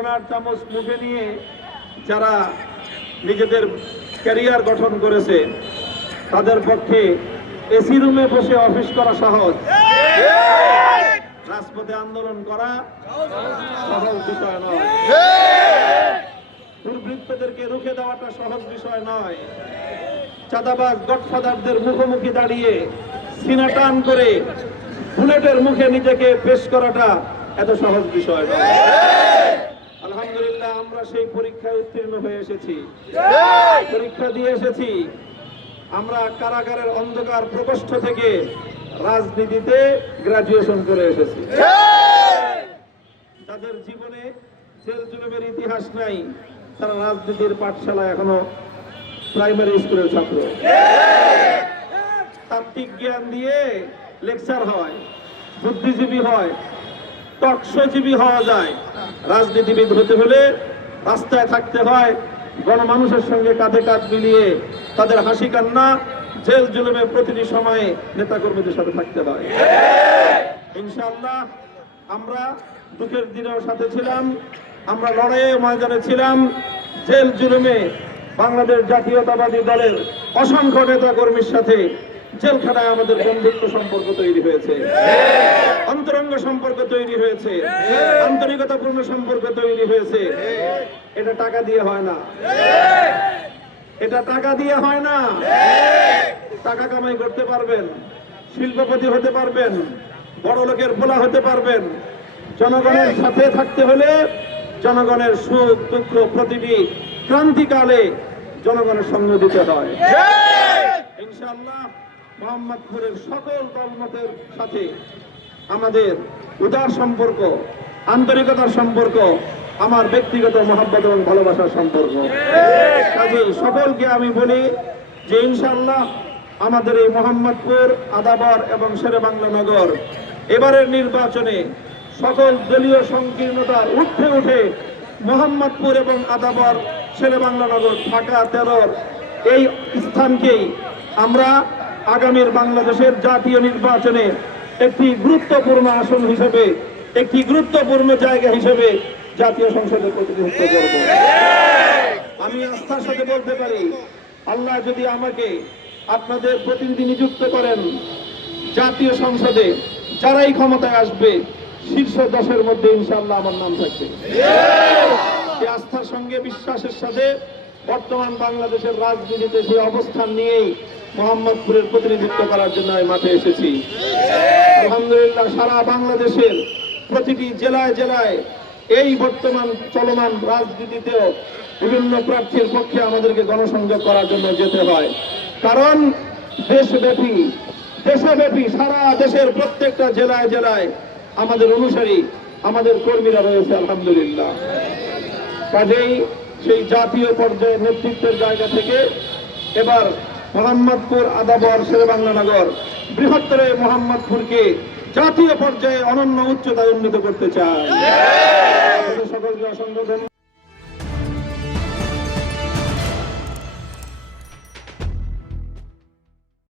সোনার চামচ মুখে নিয়ে যারা নিজেদের ক্যারিয়ার গঠন করেছে তাদের পক্ষে এসি রুমে বসে অফিস করা সহজ, রাজপথে আন্দোলন করা সহজ বিষয় নয়। দুর্বৃত্তদেরকে রুখে দেওয়াটা সহজ বিষয় নয়। চাঁদাবাজ গডফাদারদের মুখোমুখি দাঁড়িয়ে সিনা টান করে বুলেটের মুখে নিজেকে পেশ করাটা এত সহজ বিষয় নয়। আলহামদুলিল্লাহ, আমরা সেই পরীক্ষায় উত্তীর্ণ হয়ে এসেছি, পরীক্ষা দিয়ে এসেছি। আমরা কারাগারের অন্ধকার প্রকোষ্ঠ থেকে রাজনীতিতে গ্রাজুয়েশন করে এসেছি। তাদের জীবনে জেল জুলুমের ইতিহাস নাই, তারা রাজনীতির পাঠশালায় এখনো প্রাইমারি স্কুলের ছাত্র। তাত্ত্বিক জ্ঞান দিয়ে লেকচার হয়, বুদ্ধিজীবী হয়, টকশোজীবী হওয়া যায়। রাজনীতিবিদ হতে হলে রাস্তায় থাকতে হয়, গণমানুষের সঙ্গে কাঁধে কাঁধ মিলিয়ে তাদের হাসি কান্না, জেল জুলুমে প্রতিটি সময়ে নেতাকর্মীদের সাথে থাকতে হয়। ইনশাআল্লাহ আমরা দুঃখের দিনেও সাথে ছিলাম, আমরা লড়াইয়ের ময়দানে ছিলাম। জেল জুলুমে বাংলাদেশ জাতীয়তাবাদী দলের অসংখ্য নেতাকর্মীর সাথে জেলখানায় আমাদের বন্ধুত্ব সম্পর্ক তৈরি হয়েছে, অন্তরঙ্গ সম্পর্ক তৈরি হয়েছে, আন্তরিকতাপূর্ণ সম্পর্ক তৈরি হয়েছে। এটা টাকা দিয়ে হয় না, এটা টাকা দিয়ে হয় না। টাকা কামাই করতে পারবেন, শিল্পপতি হতে পারবেন, বড় লোকের পোলা হতে পারবেন। জনগণের সাথে থাকতে হলে জনগণের সুখ দুঃখ প্রতিটি ক্রান্তিকালে জনগণের সঙ্গ দিতে হয়। ইনশাআল্লাহ মোহাম্মদপুরের সকল দলমতের সাথে আমাদের উদার সম্পর্ক, আন্তরিকতার সম্পর্ক, আমার ব্যক্তিগত মহব্বত এবং ভালোবাসার সম্পর্ক। কাজেই সকলকে আমি বলি যে ইনশাআল্লাহ আমাদের এই মোহাম্মদপুর, আদাবর এবং শেরেবাংলা নগর এবারের নির্বাচনে সকল দলীয় সংকীর্ণতার ঊর্ধ্বে উঠে মোহাম্মদপুর এবং আদাবর, শেরেবাংলা নগর, ঢাকা 13 এই স্থানকেই আমরা আগামীর বাংলাদেশের জাতীয় নির্বাচনে একটি গুরুত্বপূর্ণ আসন হিসেবে, একটি গুরুত্বপূর্ণ জায়গা হিসেবে জাতীয় সংসদে প্রতিনিধিত্ব করব। আমি আস্থার সাথে বলতে পারি, আল্লাহ যদি আমাকে আপনাদের প্রতিনিধি নিযুক্ত করেন জাতীয় সংসদে, যারাই ক্ষমতায় আসবে শীর্ষ 10-এর মধ্যে ইনশাআল্লাহ আমার নাম থাকবে। এই আস্থার সঙ্গে বিশ্বাসের সাথে বর্তমান বাংলাদেশের রাজনীতিতে সেই অবস্থান নিয়েই মোহাম্মদপুরের প্রতিনিধিত্ব করার জন্য আমি মাঠে এসেছি। আলহামদুলিল্লাহ, সারা বাংলাদেশের প্রতিটি জেলায় জেলায় এই বর্তমান চলমান রাজনীতিতেও বিভিন্ন প্রার্থীর পক্ষে আমাদেরকে গণসংযোগ করার জন্য যেতে হয়। কারণ দেশব্যাপী সারা দেশের প্রত্যেকটা জেলায় জেলায় আমাদের অনুসারী, আমাদের কর্মীরা রয়েছে আলহামদুলিল্লাহ। কাজেই সেই জাতীয় পর্যায়ে নেতৃত্বের জায়গা থেকে এবার মোহাম্মদপুর, আদাবর, শেরেবাংলা নগর বৃহত্তর মোহাম্মদপুরকে জাতীয় পর্যায়ে অনন্য উচ্চতায় উন্নীত করতে চায়। সকলকে অসংখ্য ধন্যবাদ।